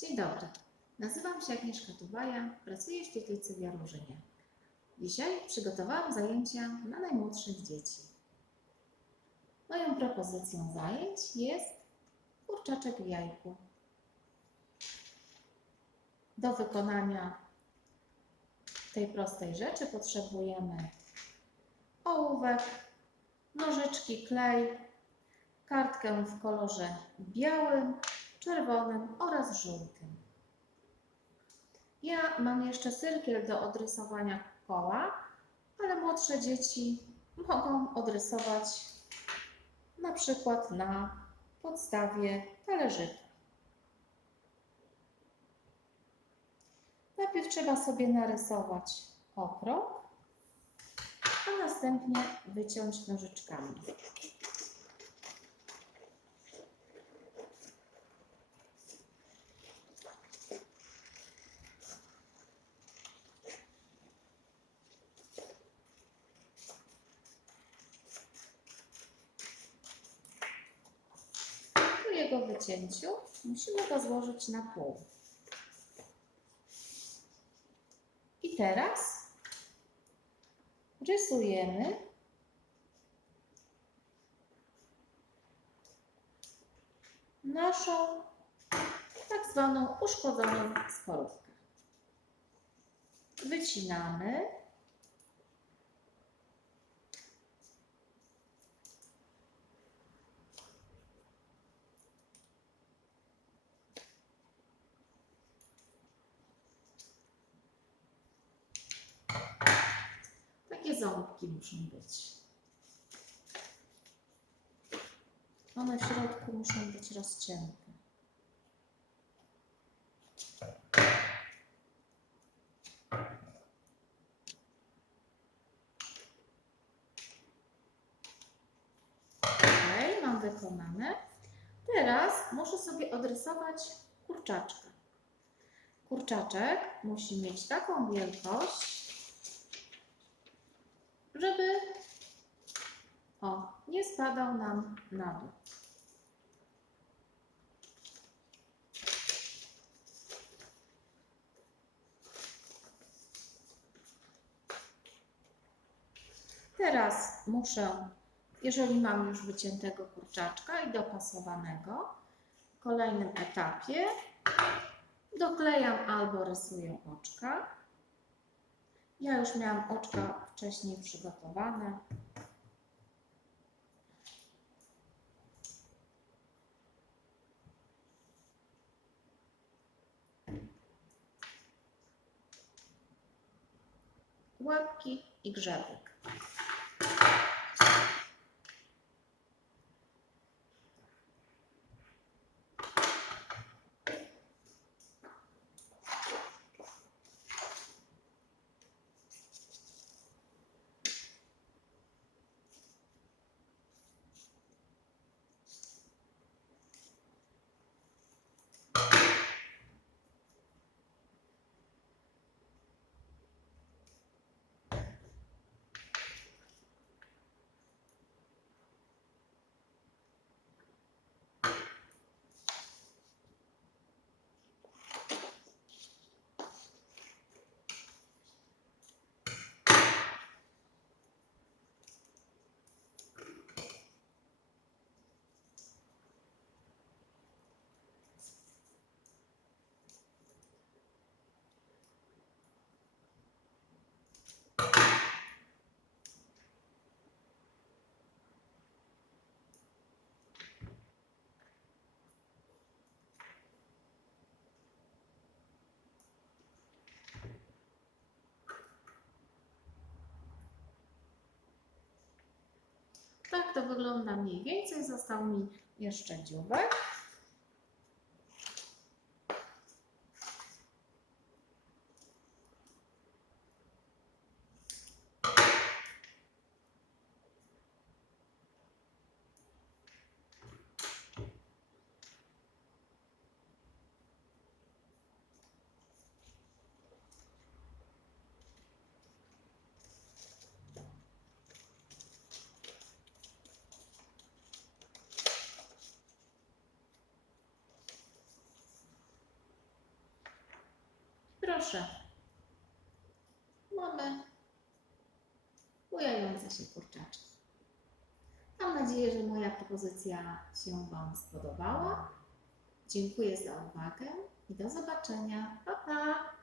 Dzień dobry. Nazywam się Agnieszka Tubaja, pracuję w świetlicy w Jarużynie. Dzisiaj przygotowałam zajęcia dla najmłodszych dzieci. Moją propozycją zajęć jest kurczaczek w jajku. Do wykonania tej prostej rzeczy potrzebujemy ołówek, nożyczki, klej, kartkę w kolorze białym, czerwonym oraz żółtym. Ja mam jeszcze cyrkiel do odrysowania koła, ale młodsze dzieci mogą odrysować na przykład na podstawie talerzyka. Najpierw trzeba sobie narysować okrąg, a następnie wyciąć nożyczkami. Jego wycięciu musimy go złożyć na pół. I teraz rysujemy naszą tak zwaną uszkodzoną skorupkę. Wycinamy. Ząbki muszą być. One w środku muszą być rozcięte. Ok, mam wykonane. Teraz muszę sobie odrysować kurczaczka. Kurczaczek musi mieć taką wielkość, żeby o, nie spadał nam na dół. Teraz muszę, jeżeli mam już wyciętego kurczaczka i dopasowanego, w kolejnym etapie doklejam albo rysuję oczka. Ja już miałam oczka wcześniej przygotowane. Łapki i grzebek. Tak to wygląda mniej więcej. Został mi jeszcze dziubek. Proszę, mamy bujające się kurczaczki. Mam nadzieję, że moja propozycja się Wam spodobała. Dziękuję za uwagę i do zobaczenia. Pa, pa!